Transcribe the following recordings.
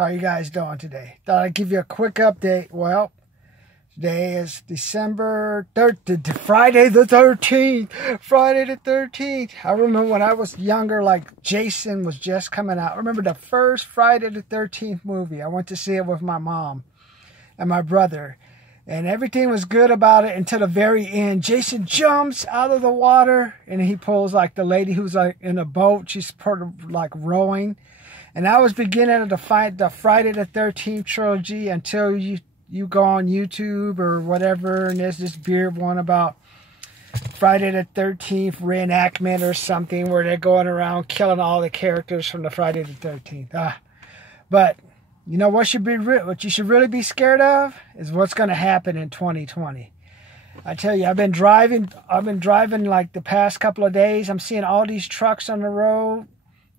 How are you guys doing today? Thought I'd give you a quick update. Well, today is December 3rd, Friday the 13th. Friday the 13th. I remember when I was younger, like Jason was just coming out. I remember the first Friday the 13th movie. I went to see it with my mom and my brother. And everything was good about it until the very end. Jason jumps out of the water and he pulls like the lady who's like in a boat. She's part of like rowing. And I was beginning to find the Friday the 13th trilogy until you go on YouTube or whatever, and there's this weird one about Friday the 13th reenactment or something where they're going around killing all the characters from the Friday the 13th. But you know what you should really be scared of is what's going to happen in 2020. I tell you, I've been driving like the past couple of days. I'm seeing all these trucks on the road.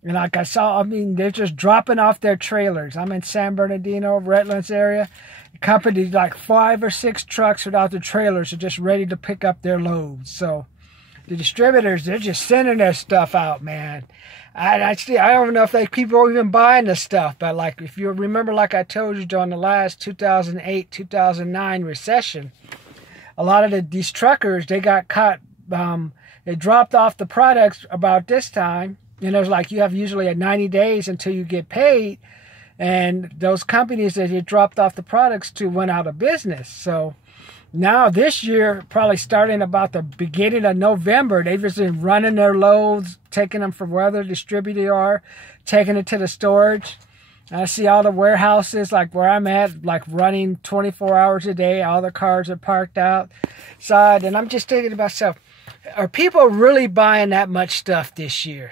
And like they're just dropping off their trailers. I'm in San Bernardino, Redlands area. The company, like 5 or 6 trucks without the trailers are just ready to pick up their loads. So the distributors, they're just sending their stuff out, man. I don't know if people are even buying the stuff. But like, if you remember, like I told you during the last 2008, 2009 recession, a lot of these truckers, they got caught. They dropped off the products about this time. And it was like you have usually 90 days until you get paid. And those companies that you dropped off the products to went out of business. So now this year, probably starting about the beginning of November, they've just been running their loads, taking them from where the distributor are, taking it to the storage. And I see all the warehouses, like where I'm at, like running 24 hours a day. All the cars are parked outside. And I'm just thinking to myself, are people really buying that much stuff this year?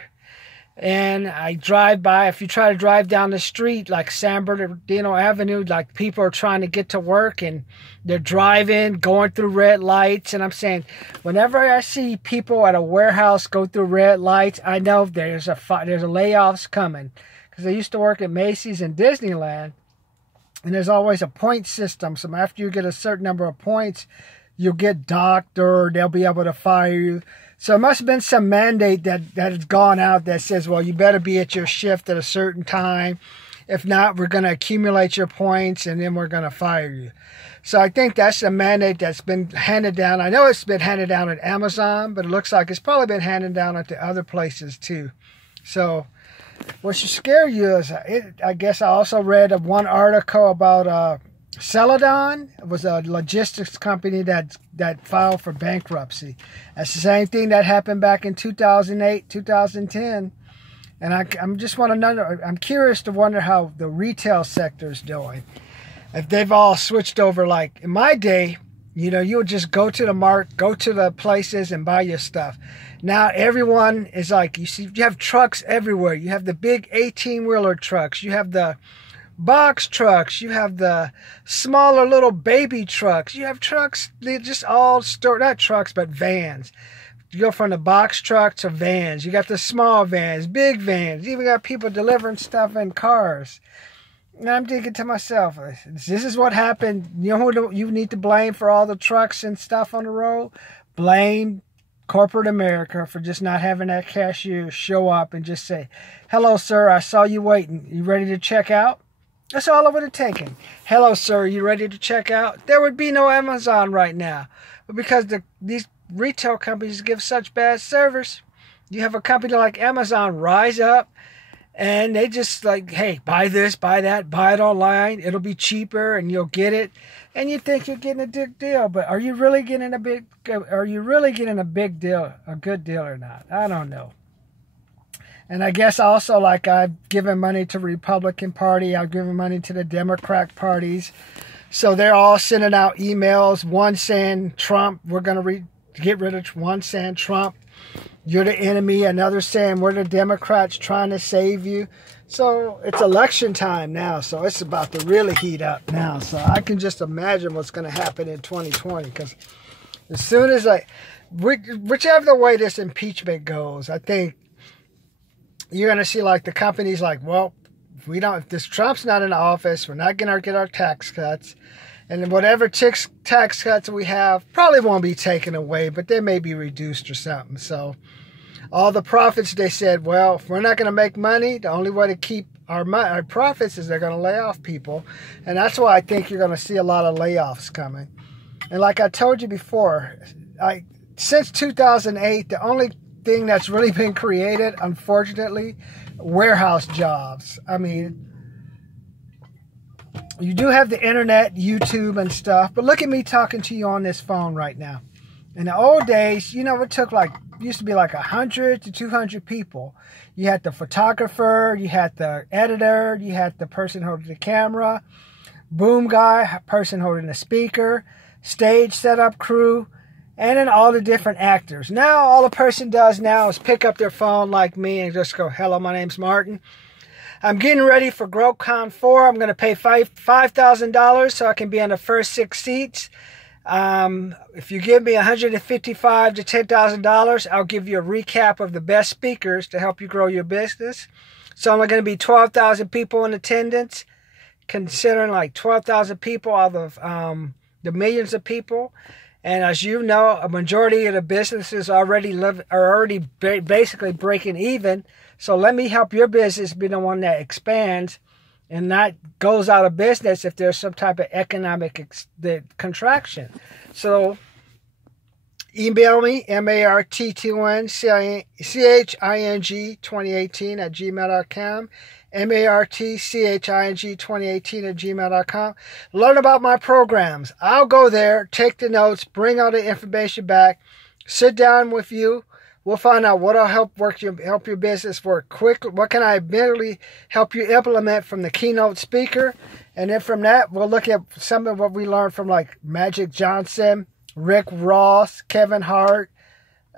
And I drive by, if you try to drive down the street, like San Bernardino Avenue, like people are trying to get to work and they're driving, going through red lights. And I'm saying, whenever I see people at a warehouse go through red lights, I know there's a layoffs coming. Because I used to work at Macy's and Disneyland, and there's always a point system. So after you get a certain number of points, you'll get docked or they'll be able to fire you. So it must have been some mandate that has gone out that says, well, you better be at your shift at a certain time. If not, we're going to accumulate your points and then we're going to fire you. So I think that's a mandate that's been handed down. I know it's been handed down at Amazon, but it looks like it's probably been handed down at the other places too. So what should scare you is, I guess I also read one article about Celadon. It was a logistics company that filed for bankruptcy. That's the same thing that happened back in 2008, 2010. And I'm curious to wonder how the retail sector is doing. If they've all switched over, like in my day, you would just go to the mart, go to the places and buy your stuff. Now everyone is like, you have trucks everywhere. You have the big 18-wheeler trucks. You have the box trucks, you have the smaller little baby trucks, you have trucks, they just all store, not trucks, but vans. You go from the box truck to vans, you got the small vans, big vans, you even got people delivering stuff in cars. And I'm thinking to myself, this is what happened. You know who you need to blame for all the trucks and stuff on the road? Blame corporate America for just not having that cashier show up and just say, hello, sir, I saw you waiting. You ready to check out? That's all it would have taken. Hello, sir, you ready to check out? There would be no Amazon right now. But because these retail companies give such bad service, you have a company like Amazon rise up and they just like, hey, buy this, buy that, buy it online. It'll be cheaper and you'll get it. And you think you're getting a big deal. But are you really getting a big deal, a good deal or not? I don't know. And I guess also, like, I've given money to the Republican Party. I've given money to the Democrat parties. So they're all sending out emails. One saying, Trump, we're going to get rid of, one saying, Trump, you're the enemy. Another saying, we're the Democrats trying to save you. So it's election time now. So it's about to really heat up now. So I can just imagine what's going to happen in 2020. Because as soon as whichever way this impeachment goes, I think you're going to see like the companies like, well, if this Trump's not in office, we're not going to get our tax cuts. And whatever tax cuts we have probably won't be taken away, but they may be reduced or something. So all the profits, they said, well, if we're not going to make money, the only way to keep our profits is they're going to lay off people. And that's why I think you're going to see a lot of layoffs coming. And like I told you before, since 2008, the only thing that's really been created, unfortunately, warehouse jobs. I mean, you do have the internet, YouTube and stuff, but look at me talking to you on this phone right now. In the old days, you know, it took used to be like 100 to 200 people. You had the photographer, you had the editor, you had the person holding the camera, boom guy, person holding the speaker, stage setup crew, and then all the different actors. Now, all a person does now is pick up their phone like me and just go, hello, my name's Martin. I'm getting ready for GrowCon 4. I'm going to pay $5,000 so I can be on the first 6 seats. If you give me $155,000 to $10,000, I'll give you a recap of the best speakers to help you grow your business. So only going to be 12,000 people in attendance, considering like 12,000 people out of the millions of people. And as you know, a majority of the businesses are already basically breaking even. So let me help your business be the one that expands and not goes out of business if there's some type of economic contraction. So email me, martching2018 martching2018 Learn about my programs. I'll go there, take the notes, bring all the information back, sit down with you. We'll find out what'll help your business work quickly. What can I immediately help you implement from the keynote speaker? And then from that, we'll look at some of what we learned from like Magic Johnson, Rick Ross, Kevin Hart,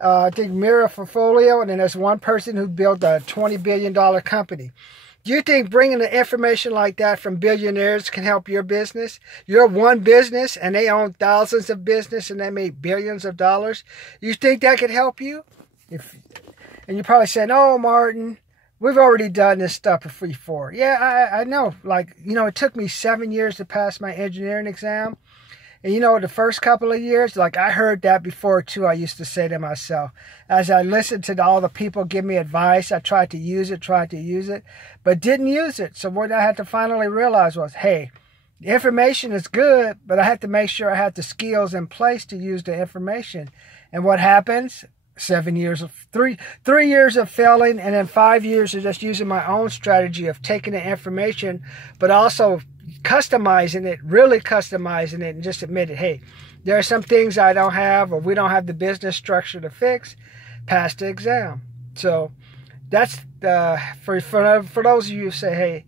I think Mira Furfolio, and then there's one person who built a $20 billion company. Do you think bringing the information like that from billionaires can help your business? You're one business and they own thousands of business and they make billions of dollars. You think that could help you? And you're probably saying, oh, Martin, we've already done this stuff before. Yeah, I know. Like, you know, it took me 7 years to pass my engineering exam. And, you know, the first couple of years, like I heard that before, too, I used to say to myself. As I listened to all the people give me advice, I tried to use it, but didn't use it. So what I had to finally realize was, hey, the information is good, but I have to make sure I have the skills in place to use the information. And what happens? 7 years of 3 years of failing, and then 5 years of just using my own strategy of taking the information, but also customizing it, really customizing it, and just admit it. Hey, there are some things I don't have, or we don't have the business structure to fix. Pass the exam. So that's for those of you who say, hey,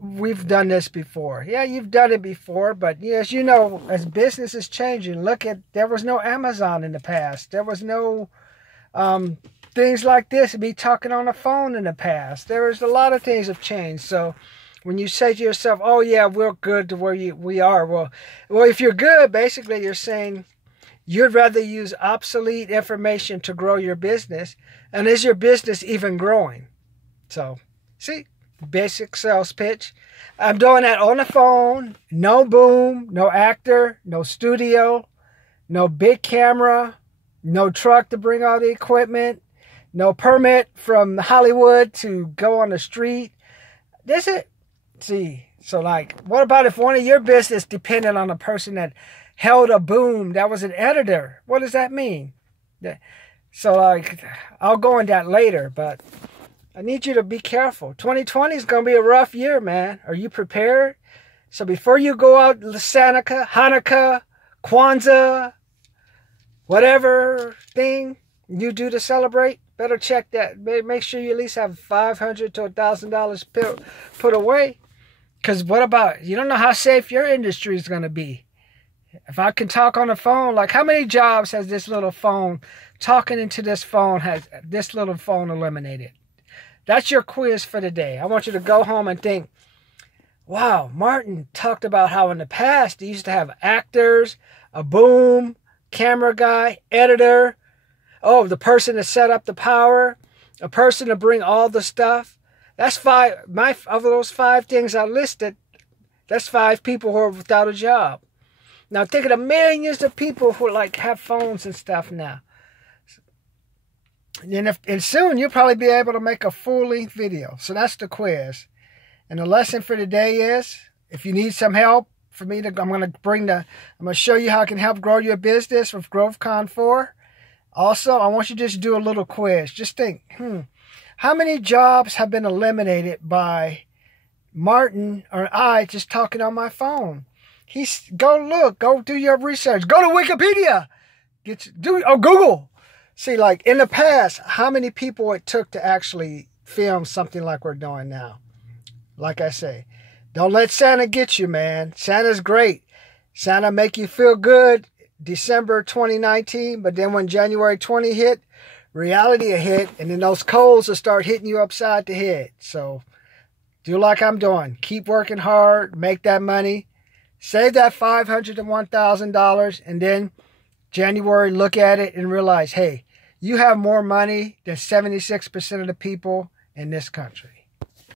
we've done this before. Yeah, you've done it before, but as you know, as business is changing, there was no Amazon in the past. There was no things like this, me talking on the phone in the past. There was a lot of things have changed. So when you say to yourself, oh yeah, we're good to where we are. Well, if you're good, basically you're saying you'd rather use obsolete information to grow your business. And is your business even growing? So, see, basic sales pitch. I'm doing that on the phone. No boom, no actor, no studio, no big camera, no truck to bring all the equipment, no permit from Hollywood to go on the street. That's it. See, so like, what about if one of your business depended on a person that held a boom, that was an editor? What does that mean? So like, I'll go on that later, but I need you to be careful. 2020 is going to be a rough year, man. Are you prepared? So before you go out, Hanukkah, Kwanzaa, whatever thing you do to celebrate, better check that. Make sure you at least have $500 to $1,000 put away. Because what about, you don't know how safe your industry is going to be. If I can talk on the phone, like how many jobs has this little phone, talking into this phone, has this little phone eliminated? That's your quiz for the day. I want you to go home and think, wow, Martin talked about how in the past they used to have actors, a boom, camera guy, editor, oh, the person to set up the power, a person to bring all the stuff. That's 5. Of those 5 things I listed, that's 5 people who are without a job. Now think of the millions of people who like have phones and stuff now. And soon you'll probably be able to make a full-length video. So that's the quiz. And the lesson for today is, if you need some help for me to, I'm going to show you how I can help grow your business with GrowthCon 4. Also, I want you to just do a little quiz. Just think, how many jobs have been eliminated by Martin or I just talking on my phone? Go do your research. Go to Wikipedia. Google. See, like in the past, how many people it took to actually film something like we're doing now? Like I say, don't let Santa get you, man. Santa's great. Santa make you feel good December 2019, but then when January 20 hit, reality will hit, and then those colds will start hitting you upside the head. So do like I'm doing. Keep working hard, make that money, save that $500 to $1,000, and then January, look at it and realize, hey, you have more money than 76% of the people in this country.